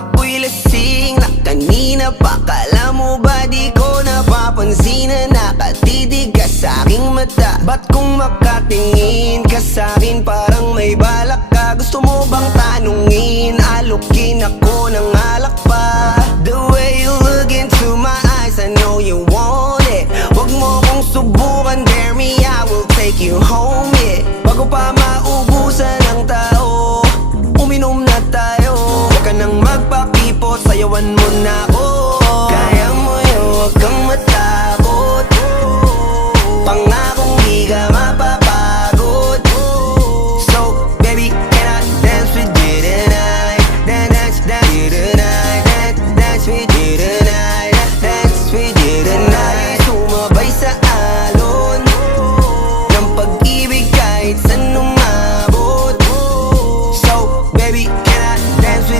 Ako'y lasing na kanina pa. Kala mo ba di ko napapansin na nakatitig ka sa'king mata? Ba't kung makatingin ka sa'kin parang may balak ka? Gusto mo bang tanungin? Alukin ako ng alak pa. The way you look into my eyes, I know you want it. Wag mo kong subukan, dare me, I will take you home, yeah. Bago pa maubusan ng tao, uminom na tayo. Huwag ka nang magpakipot, sayawan mo na ako.